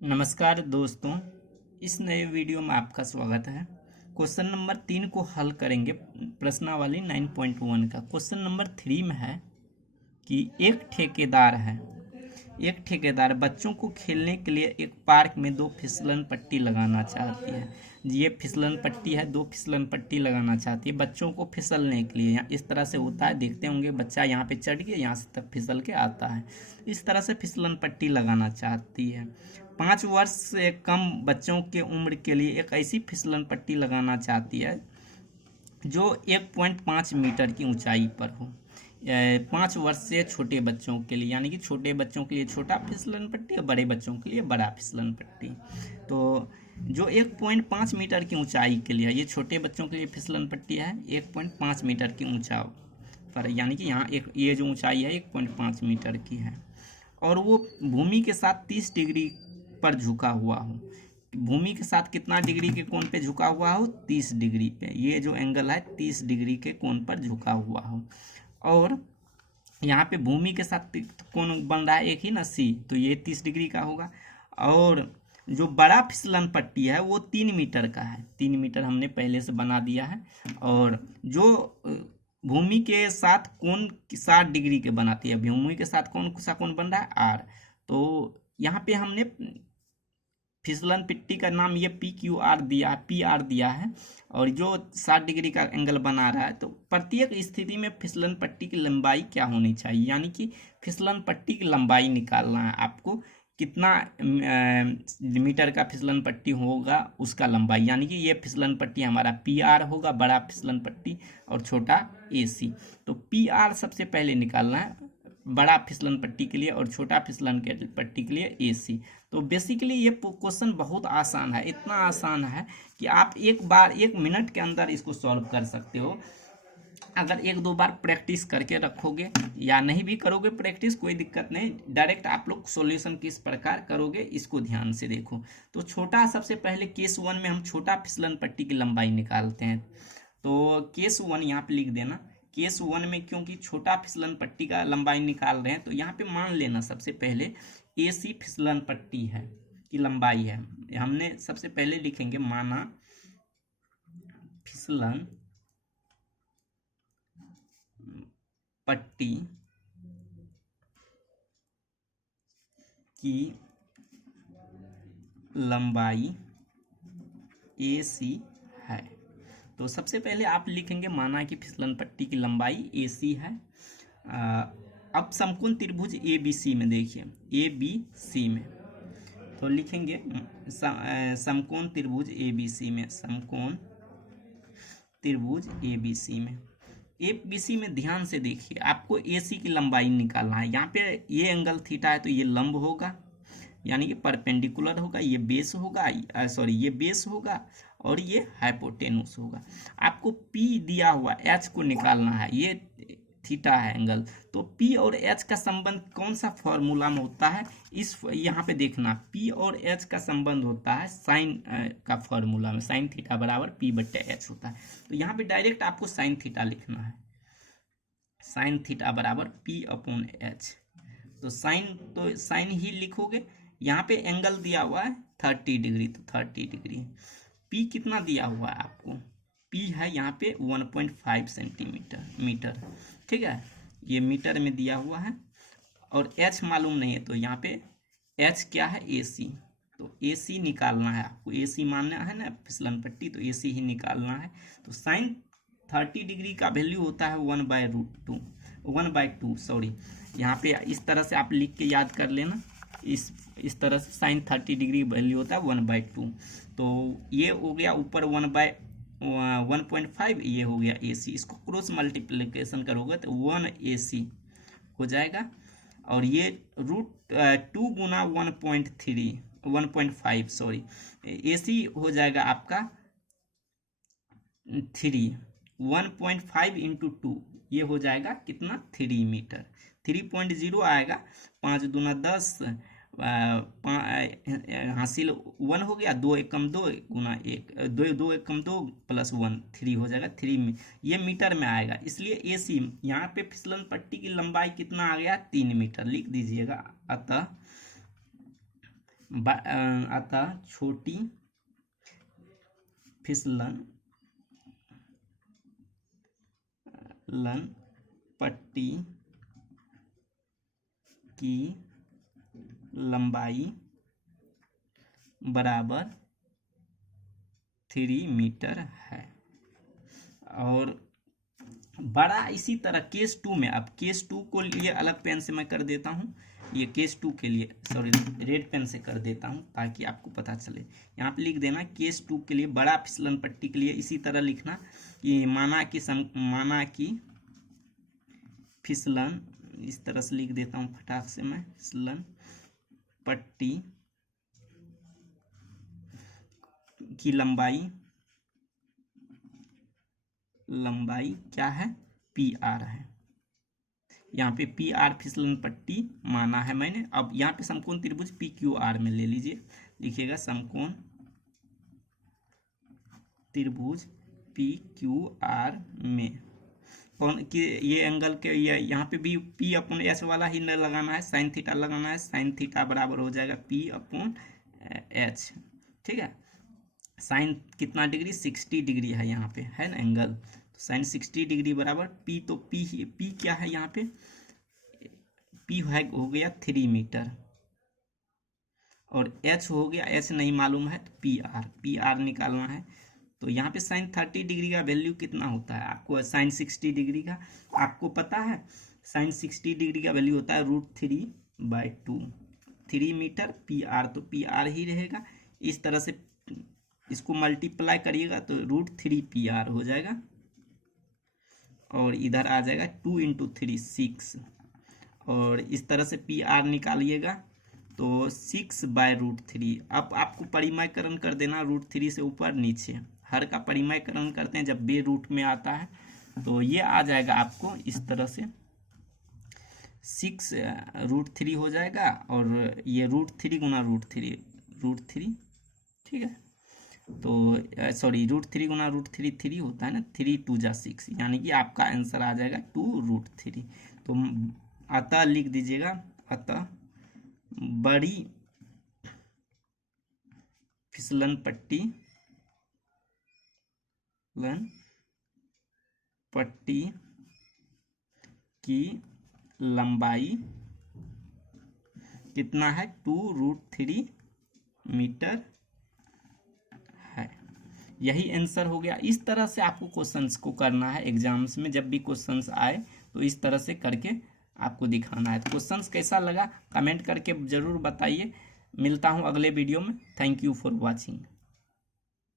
नमस्कार दोस्तों, इस नए वीडियो में आपका स्वागत है। क्वेश्चन नंबर 3 को हल करेंगे। प्रश्नावली 9.1 का क्वेश्चन नंबर 3 में है कि एक ठेकेदार बच्चों को खेलने के लिए एक पार्क में दो फिसलन पट्टी लगाना चाहती है। ये फिसलन पट्टी है, दो फिसलन पट्टी लगाना चाहती है बच्चों को फिसलने के लिए। यहाँ इस तरह से होता है, देखते होंगे बच्चा यहाँ पे चढ़ के यहाँ से तक फिसल के आता है। इस तरह से फिसलन पट्टी लगाना चाहती है। 5 वर्ष से कम बच्चों के उम्र के लिए एक ऐसी फिसलन पट्टी लगाना चाहती है जो 1.5 मीटर की ऊंचाई पर हो। 5 वर्ष से छोटे बच्चों के लिए, यानी कि छोटे बच्चों के लिए छोटा फिसलन पट्टी और बड़े बच्चों के लिए बड़ा फिसलन पट्टी। तो जो 1.5 मीटर की ऊंचाई के लिए, ये छोटे बच्चों के लिए फिसलन पट्टी है 1.5 मीटर की ऊंचा पर, यानी कि यहाँ ये जो ऊंचाई है 1.5 मीटर की है और वो भूमि के साथ 30 डिग्री पर झुका हुआ हो। भूमि के साथ कितना डिग्री के कोण पे झुका हुआ हो? 30 डिग्री पे। ये जो एंगल है 30 डिग्री के कोण पर झुका हुआ हो। और यहाँ पे भूमि के साथ कोण बन रहा है एक ही ना, सी, तो ये 30 डिग्री का होगा। और जो बड़ा फिसलन पट्टी है वो 3 मीटर का है। 3 मीटर हमने पहले से बना दिया है। और जो भूमि के साथ कोण 60 डिग्री के बनाती है, भूमि के साथ कौन सा कोण बन रहा है? आर। तो यहाँ पे हमने फिसलन पट्टी का नाम ये PQR दिया है, PR दिया है। और जो 60 डिग्री का एंगल बना रहा है, तो प्रत्येक स्थिति में फिसलन पट्टी की लंबाई क्या होनी चाहिए, यानी कि फिसलन पट्टी की लंबाई निकालना है आपको। कितना मीटर का फिसलन पट्टी होगा उसका लंबाई, यानी कि ये फिसलन पट्टी हमारा PR होगा, बड़ा फिसलन पट्टी, और छोटा AC। तो PR सबसे पहले निकालना है बड़ा फिसलन पट्टी के लिए और छोटा फिसलन के पट्टी के लिए AC। तो बेसिकली ये क्वेश्चन बहुत आसान है, इतना आसान है कि आप एक मिनट के अंदर इसको सॉल्व कर सकते हो। अगर 1-2 बार प्रैक्टिस करके रखोगे, या नहीं भी करोगे प्रैक्टिस कोई दिक्कत नहीं, डायरेक्ट आप लोग सॉल्यूशन किस प्रकार करोगे इसको ध्यान से देखो। तो छोटा, सबसे पहले केस 1 में हम छोटा फिसलन पट्टी की लंबाई निकालते हैं। तो केस 1 यहाँ पे लिख देना। केस 1 में क्योंकि छोटा फिसलन पट्टी का लंबाई निकाल रहे हैं, तो यहाँ पे मान लेना सबसे पहले AC फिसलन पट्टी है की लंबाई है। हमने सबसे पहले लिखेंगे माना फिसलन पट्टी की लंबाई AC है। तो सबसे पहले आप लिखेंगे माना कि फिसलन पट्टी की लंबाई AC है। अब समकोण त्रिभुज ABC में देखिए, ABC में तो लिखेंगे समकोण त्रिभुज ABC में, समकोण त्रिभुज ABC में ध्यान से देखिए, आपको AC की लंबाई निकालना है। यहाँ पे ये एंगल थीटा है तो ये लंब होगा, यानी कि परपेंडिकुलर होगा। ये बेस होगा, सॉरी ये बेस होगा और ये हाइपोटेनुस होगा। आपको P दिया हुआ, H को निकालना है, ये थीटा है एंगल। तो P और H का संबंध कौन सा फॉर्मूला में होता है, इस यहाँ पे देखना। P और H का संबंध होता है साइन का फॉर्मूला में, साइन थीटा बराबर P/H होता है। तो यहाँ पे डायरेक्ट आपको साइन थीटा लिखना है, साइन थीटा बराबर P/H। तो साइन ही लिखोगे। यहाँ पे एंगल दिया हुआ है 30 डिग्री, तो 30 डिग्री। P कितना दिया हुआ है आपको? P है यहाँ पे 1.5 सेंटीमीटर, ठीक है, ये मीटर में दिया हुआ है। और H मालूम नहीं है, तो यहाँ पे H क्या है? AC। तो AC निकालना है आपको, AC मानना है ना फिसलन पट्टी, तो AC ही निकालना है। तो साइन 30 डिग्री का वैल्यू होता है 1/2, सॉरी। यहाँ पे इस तरह से आप लिख के याद कर लेना, इस तरह से साइन 30 डिग्री वैल्यू होता है 1/2। तो ये हो गया ऊपर 1/1.5, ये हो गया AC। इसको क्रॉस मल्टीप्लिकेशन करोगे तो 1AC हो जाएगा। और ये √2 गुना 1.5, सॉरी, AC हो जाएगा आपका 3, 1.5 × 2, ये हो जाएगा कितना? 3 मीटर। 3.0 आएगा, 5 दूना 10, हासिल 1 हो गया, 2 × 2 गुना 1, 2 × 2 + 1, 3 हो जाएगा। 3 में ये मीटर में आएगा, इसलिए AC यहाँ पे फिसलन पट्टी की लंबाई कितना आ गया? 3 मीटर लिख दीजिएगा। अतः अतः छोटी फिसलन पट्टी की लंबाई बराबर 3 मीटर है। और बड़ा इसी तरह केस 2 में, अब केस 2 को लिए अलग पेन से मैं कर देता हूँ, ये केस 2 के लिए सॉरी रेड पेन से कर देता हूँ ताकि आपको पता चले। यहाँ पे लिख देना केस 2 के लिए बड़ा फिसलन पट्टी के लिए इसी तरह लिखना कि माना कि फिसलन, इस तरह से लिख देता हूँ फटाक से मैं, फिसलन पट्टी की लंबाई क्या है, PR है। यहाँ पे PR फिसलन पट्टी माना है मैंने। अब यहाँ पे समकोण त्रिभुज PQR में ले लीजिए, लिखिएगा समकोण त्रिभुज PQR में कौन कि ये एंगल के ये यहाँ पे भी P/S वाला ही न लगाना है, साइन थीटा लगाना है। साइन थीटा बराबर हो जाएगा P/H, ठीक है। साइन कितना डिग्री, 60 डिग्री है यहाँ पे, है ना एंगल, तो साइन 60 डिग्री बराबर P, तो P क्या है यहाँ पे, P हो गया 3 मीटर और H हो गया, H नहीं मालूम है तो PR निकालना है। तो यहाँ पे साइन 30 डिग्री का वैल्यू कितना होता है आपको, साइन 60 डिग्री का आपको पता है, साइन 60 डिग्री का वैल्यू होता है √3/2, 3 मीटर PR, तो PR ही रहेगा। इस तरह से इसको मल्टीप्लाई करिएगा तो √3PR हो जाएगा और इधर आ जाएगा 2 × 3 6, और इस तरह से PR निकालिएगा तो 6/√3। अब आपको परिमयकरण कर देना, √3 से ऊपर नीचे हर का परिमयकरण करते हैं जब बे रूट में आता है, तो ये आ जाएगा आपको इस तरह से 6√3 हो जाएगा और ये √3 गुना √3, ठीक है। तो सॉरी √3 गुना √3 3 होता है ना, 3 × 2 = 6, यानी कि आपका आंसर आ जाएगा 2√3। तो अतः लिख दीजिएगा, अतः बड़ी फिसलन पट्टी की लंबाई कितना है, 2√3 मीटर है। यही आंसर हो गया। इस तरह से आपको क्वेश्चंस को करना है एग्जाम्स में, जब भी क्वेश्चंस आए तो इस तरह से करके आपको दिखाना है। तो क्वेश्चंस कैसा लगा कमेंट करके ज़रूर बताइए। मिलता हूँ अगले वीडियो में। Thank you for watching.